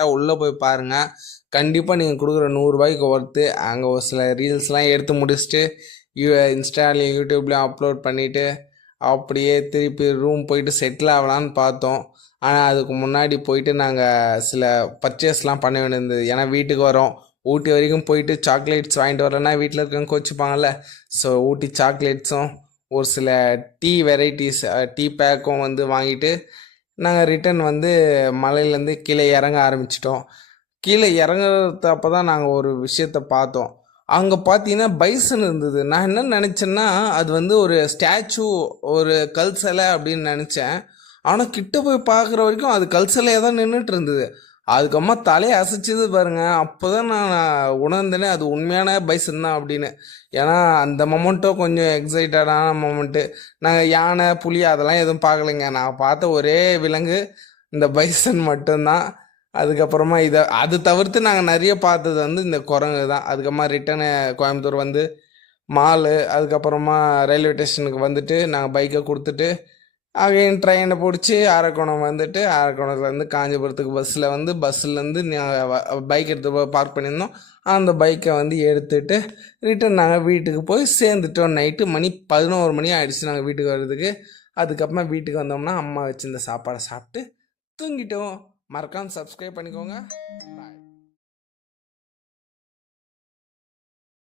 உள்ளே போய் பாருங்கள். கண்டிப்பாக நீங்கள் கொடுக்குற ரூ. 100க்கு ஒர்த்து. அங்கே ஒரு சில ரீல்ஸ்லாம் எடுத்து முடிச்சுட்டு இன்ஸ்டாலையும் யூடியூப்லேயும் அப்லோட் பண்ணிவிட்டு அப்படியே திருப்பி ரூம் போயிட்டு செட்டில் ஆகலான்னு பார்த்தோம். ஆனால் அதுக்கு முன்னாடி போயிட்டு நாங்கள் சில பர்ச்சேஸ்லாம் பண்ண வேண்டியிருந்தது. ஏன்னா வீட்டுக்கு வரோம், ஊட்டி வரைக்கும் போயிட்டு சாக்லேட்ஸ் வாங்கிட்டு வரலன்னா வீட்டில் இருக்கவங்க கோச்சிப்பாங்கல்ல. ஸோ ஊட்டி சாக்லேட்ஸும் ஒரு சில டீ வெரைட்டிஸ் டீ பேக்கும் வந்து வாங்கிட்டு நாங்கள் ரிட்டன் வந்து மலையிலேருந்து கீழே இறங்க ஆரம்பிச்சிட்டோம். கீழே இறங்குறது அப்போ தான் நாங்கள் ஒரு விஷயத்த பார்த்தோம். அங்கே பார்த்தீங்கன்னா பைசன் இருந்தது. நான் என்ன நினச்சேன்னா அது வந்து ஒரு ஸ்டாச்சு, ஒரு கல் சிலை அப்படின்னு நினச்சேன். ஆனால் கிட்ட போய் பார்க்குற வரைக்கும் அது கல் சிலையாக தான் நின்றுட்டு இருந்தது. அதுக்கம்மா தலையை அசைச்சது பாருங்க. அப்போ தான் நான் உணர்ந்தேனே அது உண்மையான பைசன் தான் அப்படின்னு. ஏன்னா அந்த மொமெண்ட்டும் கொஞ்சம் எக்ஸைட்டடான மொமெண்ட்டு. நாங்கள் யானை புலி அதெல்லாம் எதுவும் பார்க்கலைங்க. நான் பார்த்த ஒரே விலங்கு இந்த பைசன் மட்டும்தான். அதுக்கப்புறமா அது தவிர்த்து நாங்கள் நிறைய பார்த்தது வந்து இந்த குரங்கு தான். அதுக்கப்புறமா ரிட்டனு கோயம்புத்தூர் வந்து மாலு, அதுக்கப்புறமா ரயில்வே ஸ்டேஷனுக்கு வந்துட்டு நாங்கள் பைக்கை கொடுத்துட்டு அகைன் ட்ரெயினை பிடிச்சி அரக்கோணம் வந்துட்டு அரக்கோணத்துலேருந்து காஞ்சிபுரத்துக்கு பஸ்ஸில் வந்து பஸ்ஸுலேருந்து பைக் எடுத்து பார்க் பண்ணியிருந்தோம். அந்த பைக்கை வந்து எடுத்துகிட்டு ரிட்டன் நாங்கள் வீட்டுக்கு போய் சேர்ந்துட்டோம். நைட்டு மணி 11 மணி ஆகிடுச்சு நாங்கள் வீட்டுக்கு வர்றதுக்கு. அதுக்கப்புறமா வீட்டுக்கு வந்தோம்னா அம்மா வச்சுருந்த சாப்பாடை சாப்பிட்டு தூங்கிட்டோம். மறக்காமல் சப்ஸ்கிரைப் பண்ணிக்கோங்க. பாய்.